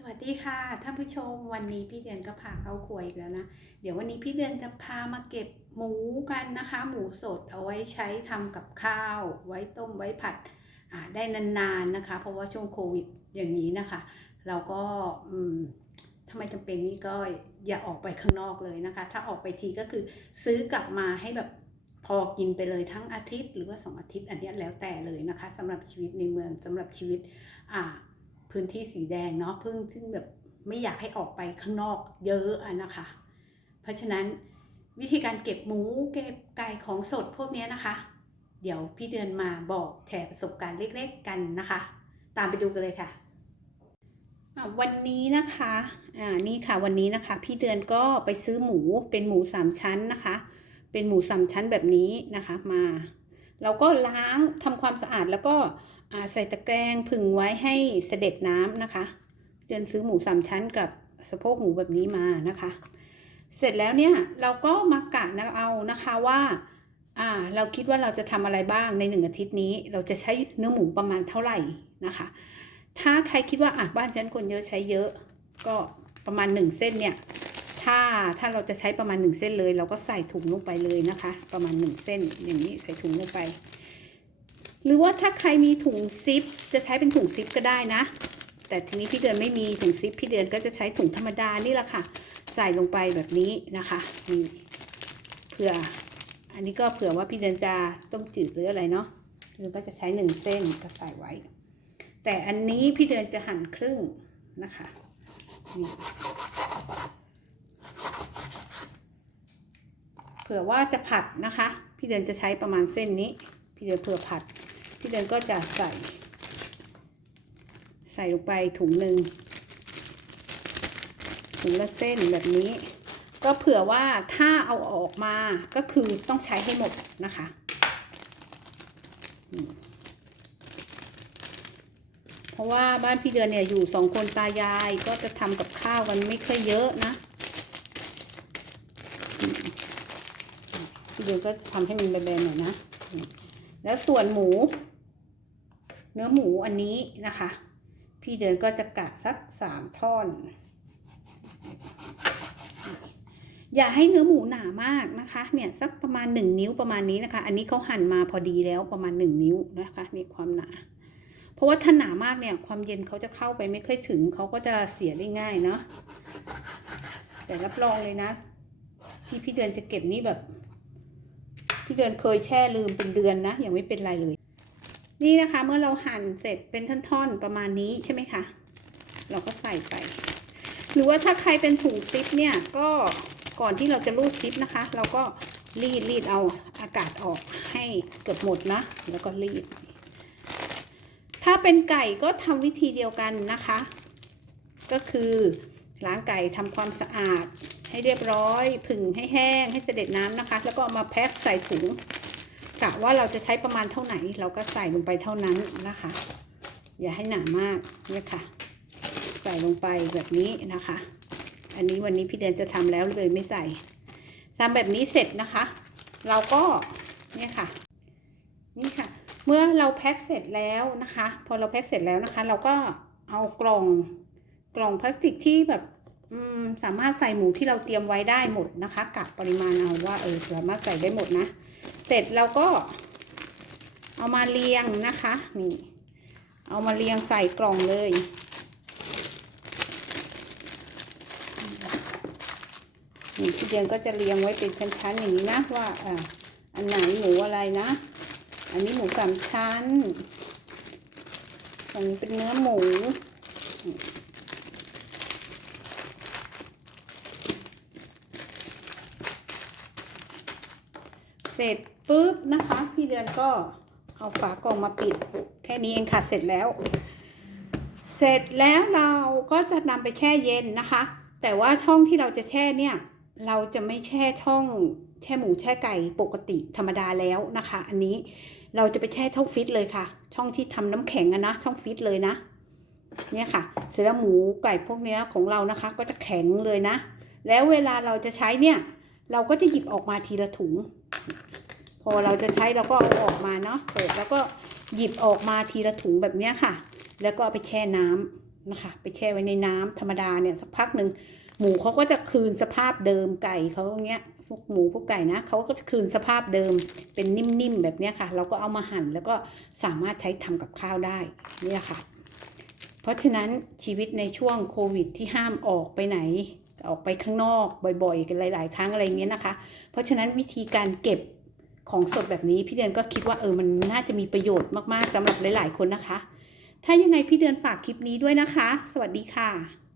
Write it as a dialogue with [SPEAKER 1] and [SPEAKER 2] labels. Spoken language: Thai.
[SPEAKER 1] สวัสดีค่ะท่านผู้ชมวันนี้พี่เดือนก็พาเข้าครัวอีกแล้วนะ เดี๋ยววันนี้พี่เดือนจะพามาเก็บหมูกันนะคะ หมูสดเอาไว้ใช้ทำกับข้าว ไว้ต้มไว้ผัดได้นานๆนะคะ เพราะว่าช่วงโควิดอย่างนี้นะคะ เราก็ทำไมจำเป็นนี่ก็อย่าออกไปข้างนอกเลยนะคะ ถ้าออกไปทีก็คือซื้อกลับมาให้แบบพอกินไปเลยทั้งอาทิตย์ หรือว่าสองอาทิตย์อันนี้แล้วแต่เลยนะคะสำหรับชีวิตในเมืองสำหรับชีวิตอ่า พื้นที่สีแดงเนาะเพิ่งซึ่งแบบไม่อยากให้ออกไปข้างนอกเยอะอะนะคะ เพราะฉะนั้นวิธีการเก็บหมูเก็บไก่ของสดพวกนี้นะคะ เดี๋ยวพี่เดือนมาบอกแชร์ประสบการณ์เล็กๆกันนะคะ ตามไปดูกันเลยค่ะวันนี้นะคะอ่านี่ค่ะวันนี้นะคะ พี่เดือนก็ไปซื้อหมูเป็นหมูสามชั้นนะคะ เป็นหมูสามชั้นแบบนี้นะคะมาเราก็ล้างทำความสะอาดแล้วก็ ใส่ตะแกรงผึ่งไว้ให้เสด็จน้ำนะคะ เดือนซื้อหมูสามชั้นกับสะโพกหมูแบบนี้มานะคะ เสร็จแล้วเนี่ยเราก็มากะนะเอานะคะว่าอ่าเราคิดว่าเราจะทำอะไรบ้างในหนึ่งอาทิตย์นี้ เราจะใช้เนื้อหมูประมาณเท่าไหร่นะคะ ถ้าใครคิดว่าอะบ้านฉันคนเยอะใช้เยอะ ก็ประมาณหนึ่งเส้นเนี่ย ถ้าถ้าเราจะใช้ประมาณหนึ่งเส้นเลย เราก็ใส่ถุงลงไปเลยนะคะ ประมาณหนึ่งเส้นอย่างนี้ใส่ถุงลงไป หรือว่าถ้าใครมีถุงซิป จะใช้เป็นถุงซิปก็ได้นะ แต่ทีนี้พี่เดือนไม่มีถุงซิป พี่เดือนก็จะใช้ถุงธรรมดานี่แหละค่ะ ใส่ลงไปแบบนี้นะคะนี่เผื่อ อันนี้ก็เผื่อว่าพี่เดือนจะต้มจืดหรืออะไรเนาะเดือนก็จะใช้หนึ่งเส้นก็ใส่ไว้ แต่อันนี้พี่เดือนจะหั่นครึ่งนะคะนี่เผื่อว่าจะผัดนะคะ พี่เดือนจะใช้ประมาณเส้นนี้ พี่เดือนเผื่อผัด พี่เดือนก็จะใส่ ใส่ลงไปถุงหนึ่งถุงละเส้นแบบนี้ ก็เผื่อว่าถ้าเอาออกมาก็คือต้องใช้ให้หมดนะคะเพราะว่าบ้านพี่เดือนเนี่ยอยู่สองคนตายายก็จะทำกับข้าวกันไม่ค่อยเยอะนะพี่เดือนก็ทำให้มันแบนๆหน่อยนะ แล้วส่วนหมู เนื้อหมูอันนี้นะคะ พี่เดินก็จะกะสักสามท่อน อย่าให้เนื้อหมูหนามากนะคะ เนี่ยสักประมาณหนึ่งนิ้วประมาณนี้นะคะ อันนี้เขาหั่นมาพอดีแล้วประมาณหนึ่งนิ้วนะคะนี่ความหนา เพราะว่าถ้าหนามากเนี่ยความเย็นเขาจะเข้าไปไม่ค่อยถึงเขาก็จะเสียได้ง่ายเนาะแต่รับรองเลยนะ ที่พี่เดือนจะเก็บนี่แบบ พี่เดือนเคยแช่ลืมเป็นเดือนนะยังไม่เป็นไรเลย นี่นะคะเมื่อเราหั่นเสร็จเป็นท่อนๆประมาณนี้ใช่ไหมคะ เราก็ใส่ไป หรือว่าถ้าใครเป็นถุงซิปเนี่ยก็ก่อนที่เราจะรูดซิปนะคะ เราก็รีดรีดเอาอากาศออกให้เกือบหมดนะ แล้วก็รีด ถ้าเป็นไก่ก็ทำวิธีเดียวกันนะคะ ก็คือล้างไก่ทำความสะอาด ให้เรียบร้อย ผึ่งให้แห้งให้เสด็จน้ำนะคะ แล้วก็เอามาแพ็คใส่ถุงกะว่าเราจะใช้ประมาณเท่าไหน เราก็ใส่ลงไปเท่านั้นนะคะ อย่าให้หนามากเนี่ยค่ะ ใส่ลงไปแบบนี้นะคะ อันนี้วันนี้พี่เดือนจะทำแล้วเลยไม่ใส่ทำแบบนี้เสร็จนะคะ เราก็เนี่ยค่ะ นี่ค่ะ เมื่อเราแพ็คเสร็จแล้วนะคะ พอเราแพ็คเสร็จแล้วนะคะ เราก็เอากล่องกล่องพลาสติกที่แบบ สามารถใส่หมูที่เราเตรียมไว้ได้หมดนะคะกะปริมาณเอาว่าเออสามารถใส่ได้หมดนะ เสร็จเราก็ เอามาเรียงนะคะนี่เอามาเรียงใส่กล่องเลย นี่พี่เดียนก็จะเรียงไว้เป็นชั้นๆอย่างนี้นะว่าอ่าอันไหนหมูอะไรนะ อันนี้หมูสามชั้นอันนี้เป็นเนื้อหมู เสร็จปุ๊บนะคะ พี่เดือนก็เอาฝากล่องมาปิด แค่นี้เองค่ะเสร็จแล้ว เสร็จแล้วเราก็จะนำไปแช่เย็นนะคะ แต่ว่าช่องที่เราจะแช่เนี่ย เราจะไม่แช่ช่องแช่หมูแช่ไก่ปกติธรรมดาแล้วนะคะ อันนี้เราจะไปแช่ช่องฟิตเลยค่ะ ช่องที่ทำน้ำแข็งอะนะ ช่องฟิตเลยนะ เนี่ยค่ะ เสร็จแล้วหมูไก่พวกเนี้ยของเรานะคะ ก็จะแข็งเลยนะ แล้วเวลาเราจะใช้เนี่ย เราก็จะหยิบออกมาทีละถุง พอเราจะใช้เราก็เอาออกมาเนาะเปิดแล้วก็หยิบออกมาทีละถุงแบบนี้ค่ะ แล้วก็เอาไปแช่น้ำนะคะ ไปแช่ไว้ในน้ำธรรมดาเนี่ยสักพักหนึ่งหมูเขาก็จะคืนสภาพเดิมไก่เขาเงี้ยพวกหมูพวกไก่นะเขาก็จะคืนสภาพเดิมเป็นนิ่มๆแบบนี้ค่ะ เราก็เอามาหั่นแล้วก็สามารถใช้ทำกับข้าวได้เนี่ยค่ะ เพราะฉะนั้นชีวิตในช่วงโควิดที่ห้ามออกไปไหนออกไปข้างนอกบ่อยๆ กันหลาย ๆ ครั้งอะไรเงี้ยนะคะ เพราะฉะนั้นวิธีการเก็บ ของสดแบบนี้พี่เดือนก็คิดว่าเออมันน่าจะมีประโยชน์มากๆสำหรับหลาย ๆ คนนะคะ ถ้ายังไงพี่เดือนฝากคลิปนี้ด้วยนะคะ สวัสดีค่ะ